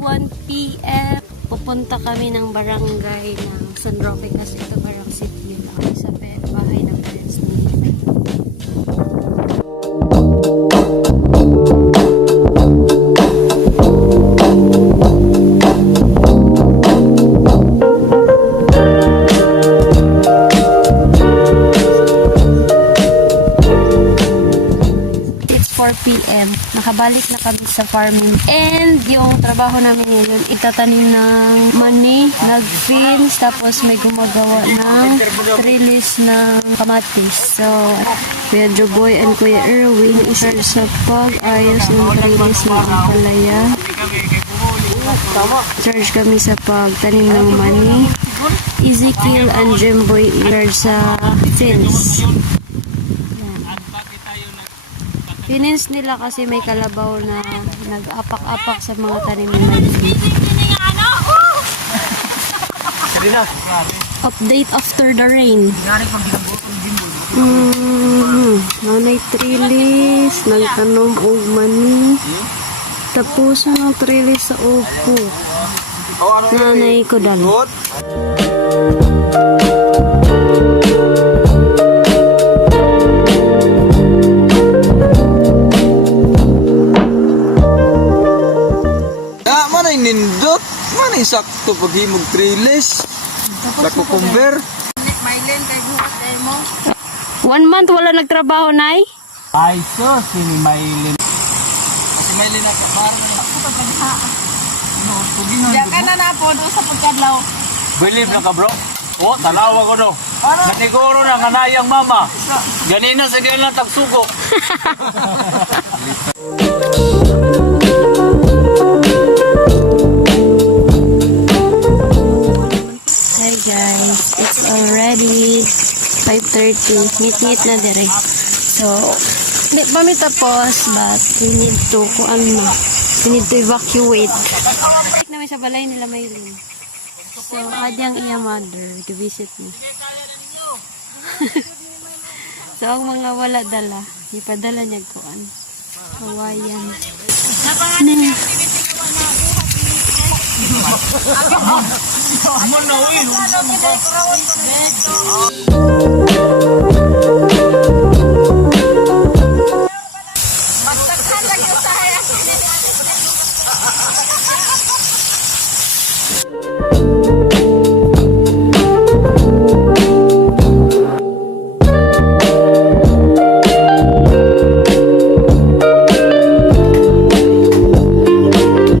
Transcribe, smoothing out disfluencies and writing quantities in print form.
1 p.m. Pupunta kami ng barangay ng San Roque kasi ito parang city lang sa bahay ng parents ni May. It's 4 p.m. Nakabalik na kami sa farming. And yung trabaho namin ngayon, itatanim ng mani, nag-fins, tapos may gumagawa ng trellis ng kamatis. So, Kuya Joboy and Kuya Erwin isa sa pag-ayos ng trellis ng ampalaya. Charge kami sa pagtanim ng mani. Ezekiel and Jimboy charge sa fins. Pinins nila kasi may kalabaw na nag-apak-apak sa mga tanim ng mani. Update after the rain. Nanay trellis, nagtanom og mani. Tapos ang trellis sa upo. Nanay ko dalo. Nindot, manay sakto paghimog trellis. Dako kumber. 1 month wala nagtrabaho, Nay? Ay, sus, si Maylin. Si Maylin na parang Diyan ka na na po doon sa pagkadlaw. Believe na ka, bro? O, tanawa ko do. Natiguro na kanayang mama. Ganina sa ganyan tagsugo. Hi guys, it's already 5:30. Ngit-ngit na dire. So, di pa mi tapos, but we need to evacuate. Namin sa balay nila Maylin. So, adi ang iya mother to visit me. So, ang mga wala dala, ipadala niya koan. Hawaiian.